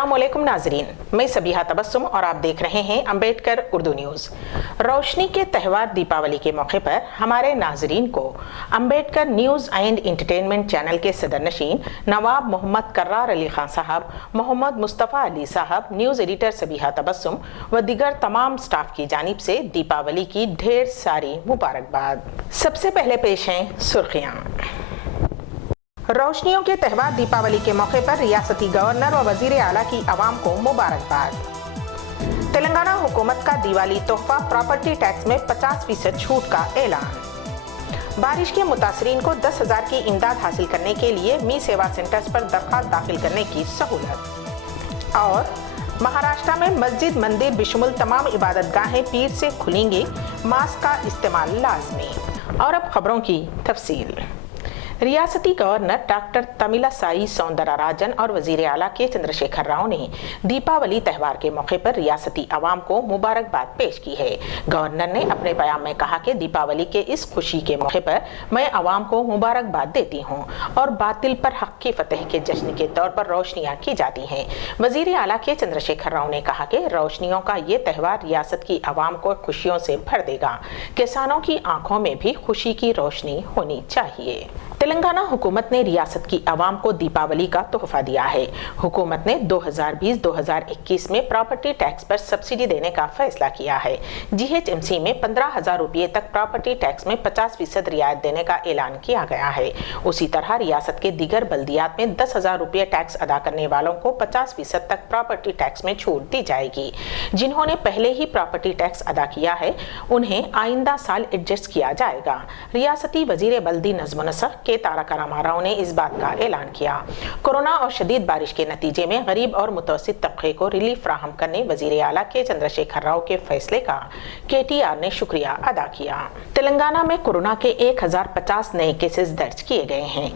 अस्सलाम वालेकुम नाजरीन, मैं सबीहा तबस्सुम और आप देख रहे हैं अम्बेडकर उर्दू न्यूज़। रोशनी के त्यौहार दीपावली के मौके पर हमारे नाजरीन को Ambedkar news and entertainment channel के सदर नशीन नवाब मोहम्मद कर्रार अली खान साहब, मोहम्मद मुस्तफ़ा अली साहब, न्यूज़ एडिटर सबीहा तबस्सुम व दीगर तमाम स्टाफ की जानिब से दीपावली की ढेर सारी मुबारकबाद। सबसे पहले पेश हैं सुर्खियाँ। रोशनियों के त्यौहार दीपावली के मौके पर रियासती गवर्नर व वजीर आला की आवाम को मुबारकबाद। तेलंगाना हुकूमत का दिवाली तोहफा प्रॉपर्टी टैक्स में 50% छूट का ऐलान। बारिश के मुतासरीन को 10,000 की इमदाद हासिल करने के लिए मी सेवा सेंटर्स पर दरख्वास्त दाखिल करने की सहूलत। और महाराष्ट्र में मस्जिद मंदिर बिशमुल तमाम इबादत गाहें पीर से खुलेंगी, मास्क का इस्तेमाल लाजमी। और अब खबरों की तफसील। रियासती गवर्नर डॉक्टर तमिलिसाई सौंदरराजन और वजीर आला के चंद्रशेखर राव ने दीपावली त्यौहार के मौके पर रियासती आवाम को मुबारकबाद पेश की है। गवर्नर ने अपने बयान में कहा कि दीपावली के इस खुशी के मौके पर मैं आवाम को मुबारकबाद देती हूँ और बातिल पर हक की फतह के जश्न के तौर पर रोशनियाँ की जाती हैं। वजीर आला के चंद्रशेखर राव ने कहा कि रोशनियों का ये त्यौहार रियासत की आवाम को खुशियों से भर देगा। किसानों की आंखों में भी खुशी की रोशनी होनी चाहिए। तेलंगाना हुकूमत ने रियासत की आवाम को दीपावली का तोहफा दिया है। हुकूमत ने 2020-2021 में प्रॉपर्टी टैक्स पर सब्सिडी देने का फैसला किया है। जीएचएमसी में 15,000 रुपये तक प्रॉपर्टी टैक्स में 50% रियायत देने का ऐलान किया गया है। उसी तरह रियासत के दीगर बल्दियात में 10,000 रुपये टैक्स अदा करने वालों को 50% तक प्रॉपर्टी टैक्स में छूट दी जाएगी। जिन्होंने पहले ही प्रॉपर्टी टैक्स अदा किया है उन्हें आइंदा साल एडजस्ट किया जाएगा। रियासती वजीर बल्दी नज़्म नस्ख के तारक रामाराव ने इस बात का ऐलान किया। कोरोना और शदीद बारिश के नतीजे में गरीब और मुतवस्सित तबके को रिलीफ फराहम करने वजीर आला के चंद्रशेखर राव के फैसले का केटीआर ने शुक्रिया अदा किया। तेलंगाना में कोरोना के 1050 नए केसेस दर्ज किए गए हैं,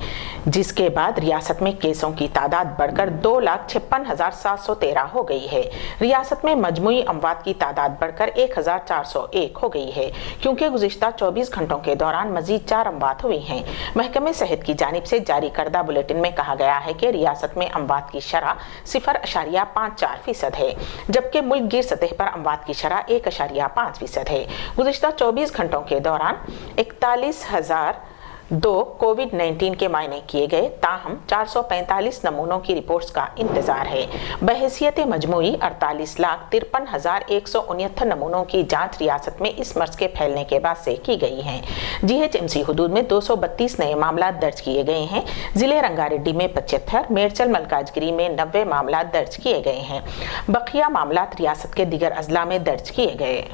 जिसके बाद रियासत में केसों की तादाद बढ़कर 2,56,713 हो गई है। रियासत में मजमूई अमवात की तादाद बढ़कर 1,401 हो गई है, क्योंकि गुज़िश्ता 24 घंटों के दौरान मजीद 4 अमवात हुई हैं। महकमे सेहत की जानिब से जारी करदा बुलेटिन में कहा गया है कि रियासत में अमवात की शरह 0.54% है, जबकि मुल्क गिर सतह पर अमवात की शरह 1.5% है। गुज़िश्ता 24 घंटों के दौरान 41,002 कोविड-19 के मायने किए गए, ताहम 445 नमूनों की रिपोर्ट्स का इंतजार है। बहैसियत मजमूई 48,53,169 नमूनों की जांच रियासत में इस मर्ज के फैलने के बाद से की गई है। जीएचएमसी हुदूद में 232 नए मामला दर्ज किए गए हैं। जिले रंगारेड्डी में 75, मेरचल मलकाजगिरी में 90 मामला दर्ज किए गए हैं। बकिया मामला रियासत के दीगर अजला में दर्ज किए गए।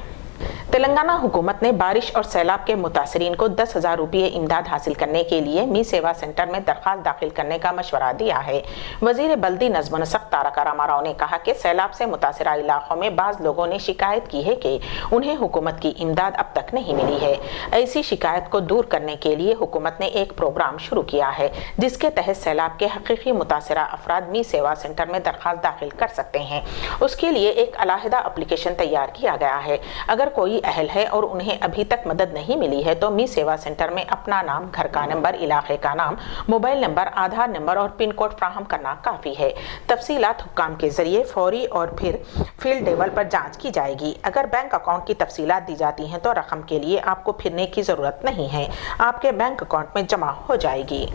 तेलंगाना हुकूमत ने बारिश और सैलाब के मुतासरीन को 10,000 रुपये इमदाद हासिल करने के लिए मी सेवा सेंटर में दरख्वास्त दाखिल करने का मशवरा दिया है। वजीर बल्दी नज़्म नस्ख तारक रामाराव ने कहा कि सैलाब से मुतासरा इलाकों में बाज़ लोगों ने शिकायत की है कि उन्हें हुकूमत की इमदाद अब तक नहीं मिली है। ऐसी शिकायत को दूर करने के लिए हुकूमत ने एक प्रोग्राम शुरू किया है, जिसके तहत सैलाब के हकीकी मुतासरा अफराद मी सेवा सेंटर में दरख्वास्त दाखिल कर सकते हैं। उसके लिए एक अलहदा एप्लीकेशन तैयार किया गया है। अगर कोई अहल है और उन्हें अभी तक मदद नहीं मिली है तो मी सेवा सेंटर में अपना नाम, घर का नंबर, इलाके का नाम, मोबाइल नंबर, आधार नंबर और पिन कोड फ्राहम करना काफ़ी है। तफसीलात हुक्काम के जरिए फौरी और फिर फील्ड लेवल पर जांच की जाएगी। अगर बैंक अकाउंट की तफसीलात दी जाती हैं तो रकम के लिए आपको फिरने की ज़रूरत नहीं है, आपके बैंक अकाउंट में जमा हो जाएगी।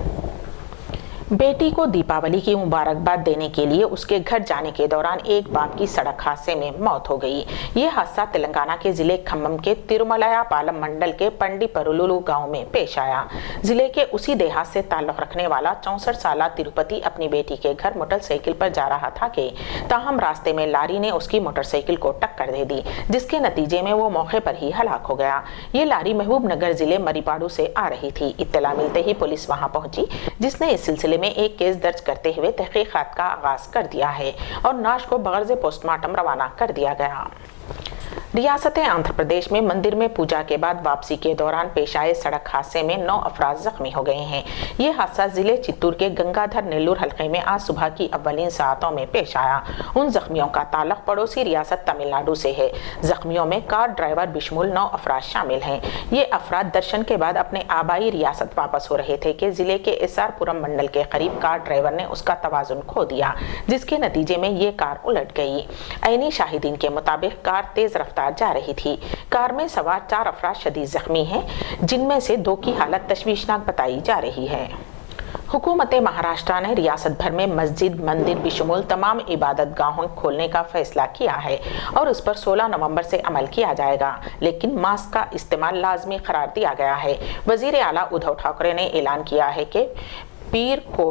बेटी को दीपावली की मुबारकबाद देने के लिए उसके घर जाने के दौरान एक बाप की सड़क हादसे में मौत हो गई। ये हादसा तेलंगाना के जिले खम्मम के तिरुमलाया पालम मंडल के पंडीपरुलुलु गांव में पेश आया। जिले के उसी देहात से ताल्लुक रखने वाला 64 साला तिरुपति अपनी बेटी के घर मोटरसाइकिल पर जा रहा था कि ताहम रास्ते में लारी ने उसकी मोटरसाइकिल को टक्कर दे दी, जिसके नतीजे में वो मौके पर ही हलाक हो गया। ये लारी महबूब नगर जिले मरीपाड़ू से आ रही थी। इत्तला मिलते ही पुलिस वहां पहुंची, जिसने इस सिलसिले में एक केस दर्ज करते हुए तहकीकात का आगाज कर दिया है और नाश को बगैर पोस्टमार्टम रवाना कर दिया गया। रियासत आंध्र प्रदेश में मंदिर में पूजा के बाद वापसी के दौरान पेश आए सड़क हादसे में 9 अफराद जख्मी हो गए हैं। ये हादसा जिले चित्तूर के गंगाधर नेल्लूर हलके में आज सुबह की अव्वलीन सातों में पेश आया। उन जख्मियों का ताल्लुक पड़ोसी रियासत तमिलनाडु से है। जख्मियों में कार ड्राइवर बिशमुल 9 अफराद शामिल हैं। ये अफराद दर्शन के बाद अपने आबाई रियासत वापस हो रहे थे कि जिले के एसआरपुरम मंडल के करीब कार ड्राइवर ने उसका तवाजुन खो दिया, जिसके नतीजे में ये कार उलट गई। ऐनी शाहिदीन के मुताबिक कार तेज रफ्तार जा रही थी। कार में सवार 4 अफराद शदीद जख्मी हैं, जिनमें से 2 की हालत तशवीशनाक बताई जा रही है। हुकूमत महाराष्ट्र ने रियासत भर में मस्जिद, मंदिर बिशमुल तमाम इबादत गाहों खोलने का फैसला किया है और उस पर 16 नवंबर से अमल किया जाएगा, लेकिन मास्क का इस्तेमाल लाजमी करार दिया गया है। वजीर आला उद्धव ठाकरे ने ऐलान किया है कि पीर को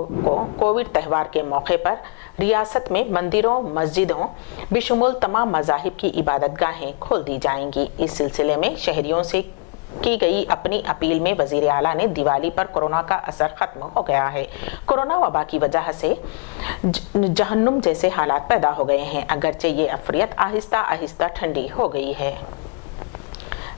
कोविड त्यौहार के मौके पर रियासत में मंदिरों, मस्जिदों बिशमुल तमाम मज़ाहिब की इबादत गाहें खोल दी जाएंगी। इस सिलसिले में शहरियों से की गई अपनी अपील में वजीर आला ने दिवाली पर कोरोना का असर खत्म हो गया है। कोरोना वबा की वजह से जहन्नुम जैसे हालात पैदा हो गए हैं, अगरचे ये अफरियत आहिस्ता आहिस्ता ठंडी हो गई है।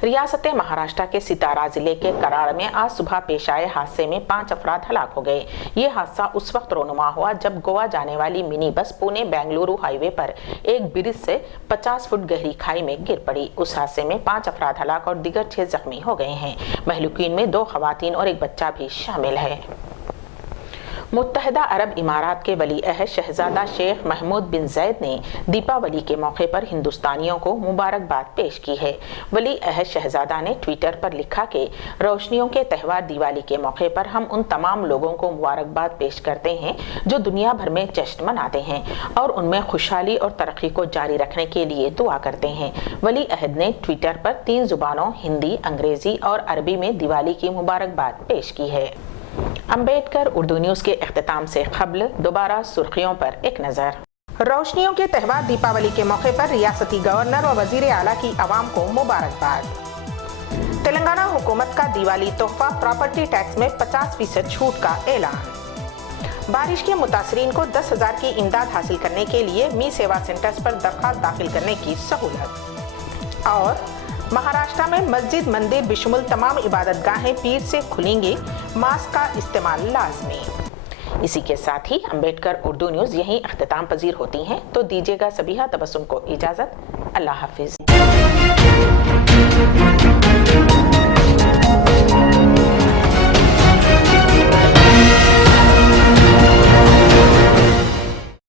रियासत महाराष्ट्र के सितारा जिले के कराड़ में आज सुबह पेश आए हादसे में 5 अफराद हलाक हो गए। ये हादसा उस वक्त रोनुमा हुआ जब गोवा जाने वाली mini bus Pune Bengaluru highway पर एक ब्रिज से 50 फुट गहरी खाई में गिर पड़ी। उस हादसे में 5 अफराद हलाक और दीगर 6 जख्मी हो गए हैं। महलूकीन में 2 खवातीन और एक बच्चा भी शामिल है। मुत्तहिदा अरब इमारात के वली अहद शहजादा शेख महमूद बिन जैद ने दीपावली के मौके पर हिंदुस्तानियों को मुबारकबाद पेश की है। वली अहद शहजादा ने ट्विटर पर लिखा कि रोशनियों के त्यौहार दिवाली के मौके पर हम उन तमाम लोगों को मुबारकबाद पेश करते हैं जो दुनिया भर में जश्न मनाते हैं और उनमें खुशहाली और तरक्की को जारी रखने के लिए दुआ करते हैं। वली अहद ने ट्विटर पर 3 जुबानों हिंदी, अंग्रेजी और अरबी में दिवाली की मुबारकबाद पेश की है। अम्बेडकर उर्दू न्यूज़ के इख्तिताम से क़ब्ल दोबारा सुर्खियों पर एक नज़र। रोशनियों के त्यौहार दीपावली के मौके पर रियासती गवर्नर व वजीर आला की आवाम को मुबारकबाद। तेलंगाना हुकूमत का दिवाली तोहफा प्रॉपर्टी टैक्स में 50% छूट का ऐलान। बारिश के मुतासरीन को 10,000 की इमदाद हासिल करने के लिए मी सेवा सेंटर्स पर दरख्वास्त दाखिल करने की सहूलत। और महाराष्ट्र में मस्जिद, मंदिर बिशमुल तमाम इबादत गाहें पीर से खुलेंगी, मास्क का इस्तेमाल लाजमी। इसी के साथ ही अम्बेडकर उर्दू न्यूज़ यहीं अख्तिताम पजीर होती हैं, तो दीजिएगा सबीहा तबस्सुम को इजाज़त। अल्लाह हाफिज़।